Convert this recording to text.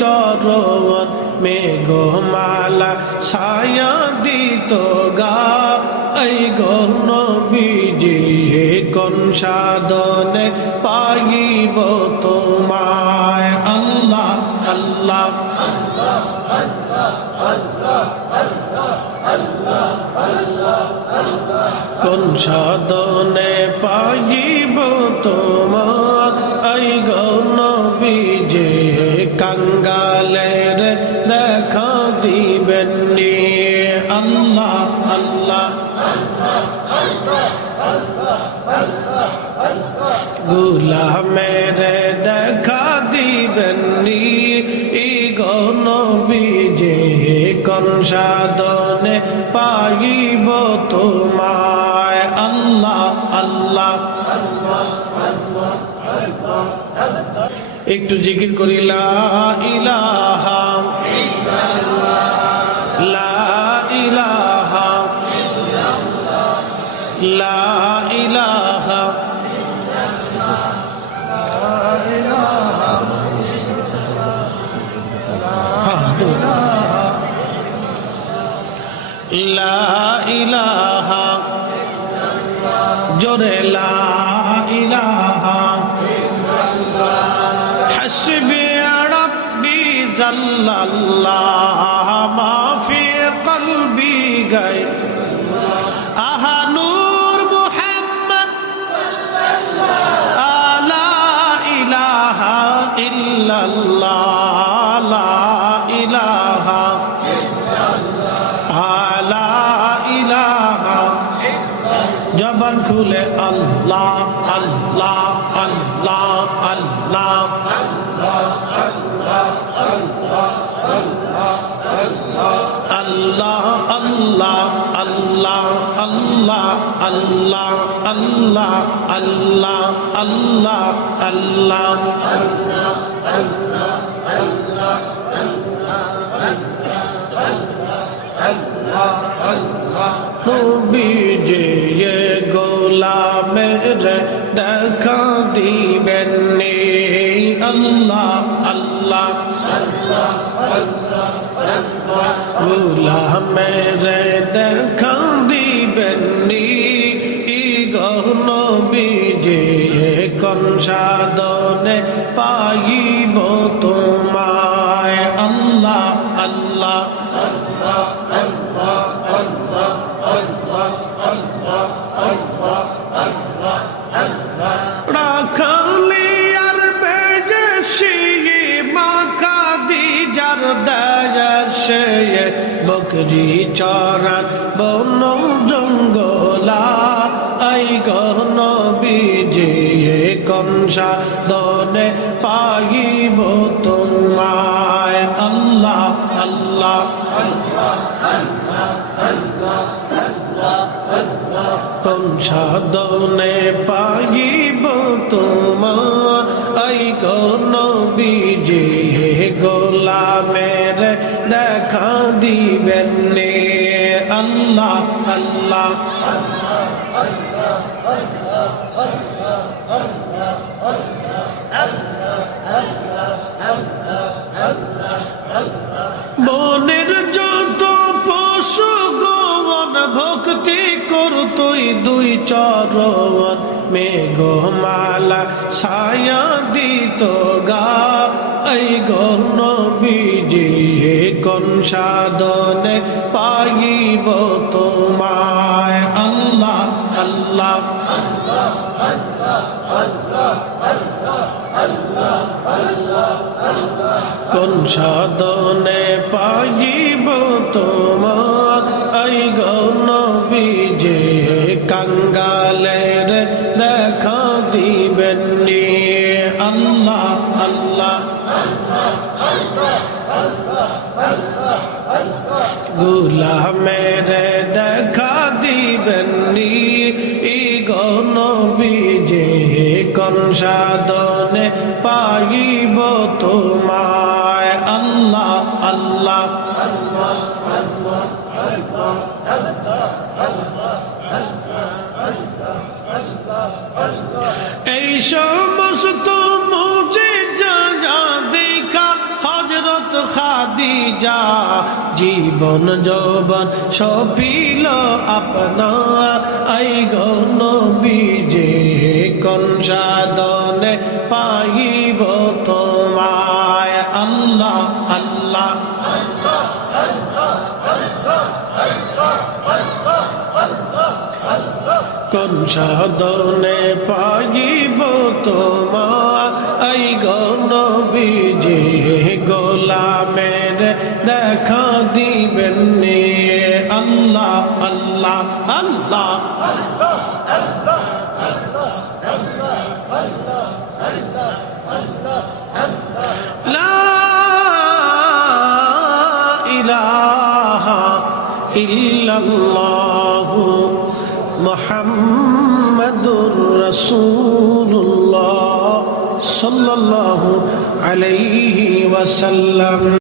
চরণ মেঘমালা ছায়া দিত গা। এই গণ বিজি কোন সাধনে পাইব তোমায়? আল্লাহ আল্লাহ, কোন সাধনে পাইব তোমার দেখা দিবেন আল্লাহ আল্লাহ। গুলামের দেখা দিবেন নি ই গণ বিজে কন সাধনে পাইব তোমায়। আল্লাহ আল্লাহ। একটু জিকির করি, লা ইলাহা লা ইলাহা লা ইলাহা জোরে লা ইলাহা হাসবি রাব্বি জাল্লাল্লাহ মা ফি কলবি গায় খুলে আল্লাহ আল্লাহ আল্লাহ আল্লাহ। আল্লাহ আল্লাহ আল্লাহ আল্লাহ আল্লাহ আল্লাহ আল্লাহ আল্লাহ আল্লাহ। বিজে গোলামের আল্লাহ আল্লাহ গোলামের দেখা দিবেন গহন বিজে কন সাধনে পাইব তোমায়। আল্লাহ আল্লাহ রাখালিয়ার বকরি চরান বন জঙ্গলা আই গহন বিজে কনসা দনে পাইব তোমায়। আল্লাহ আল্লাহ কোন সাধনে পাইব তোমার আই কোন বিজে গোলামের দেখা দিবেন আল্লাহ আল্লাহ বনের যত পশু গমন ভক্তি করতই দুই চরণ মেঘমালা ছায়া দিত গা। এই গণ হে কন সাধনে পাইব তোমায়? আল্লাহ আল্লাহ কোন সাধনে পাইব আল্লাহ গুলামের দেখা দিবেন ই গণ বিজে কন সাধনে পাইব তোমায়। আল্লাহ আল্লাহ। এই সমস্ত জীবন যৌবন সপিল আপনা। আই গণ বিজে কোন সাধনে পাইব তোমায়? আল্লাহ আল্লাহ। কোন সাধনে পাইব তোমার এই গণ বিজে দিবেন নে আল্লাহ আল্লাহ আল্লাহ লা ইলাহা ইল্লাল্লাহু মুহাম্মাদুর রাসূলুল্লাহ সাল্লাল্লাহু আলাইহি ওয়াসাল্লাম